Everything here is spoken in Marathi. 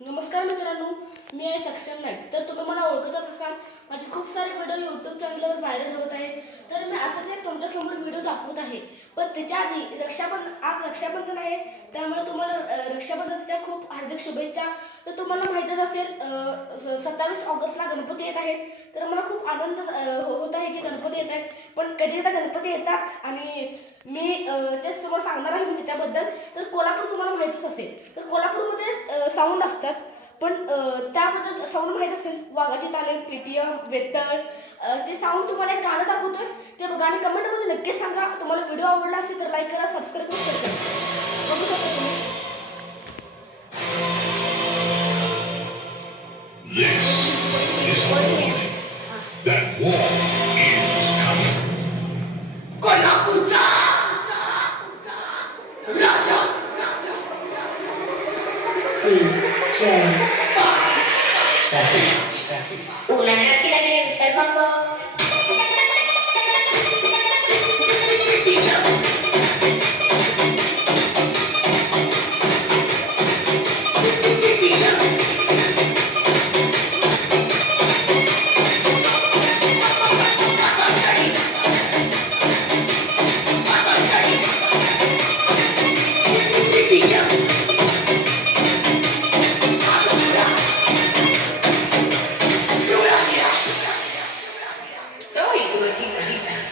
नमस्कार मित्रांनो, मी आहे सक्षम नाईक. तर तुम्ही मला ओळखतच असाल. माझे खूप सारे व्हिडिओ यूट्यूब चॅनलवर व्हायरल होत आहेत. तर मी असाच एक तुमच्यासमोर व्हिडिओ दाखवत आहे. पण त्याच्या आधी आज रक्षाबंधन आहे, त्यामुळे तुम्हाला रक्षाबंधनाच्या खूप हार्दिक शुभेच्छा. तर तुम्हाला माहीतच असेल 27 ऑगस्टला गणपती येत आहेत. तर मला खूप आनंद होत आहे की गणपती येत आहेत. पण कधी एकदा गणपती येतात आणि मी तेच तुम्हाला सांगणार आहे मी त्याच्याबद्दल. तर कोल्हापूर तुम्हाला माहीतच असेल. तर कोल्हापूरमध्ये साऊंड असतात. पण त्याबद्दल साऊंड माहीत असेल, वाघाची तालीम, पेटीएम, वेताळ. ते साऊंड तुम्हाला एक गाणं दाखवतोय, ते बघा आणि कमेंटमध्ये नक्की सांगा. तुम्हाला व्हिडिओ आवडला असेल तर लाईक करा, सबस्क्राईब करा, शेअर करा. बघू शकता तुम्ही. This is a warning that war is coming. कोल्हापूरचा राजा DJ Sapi. उन्हाळ्यात किती दिसतात बाप्पा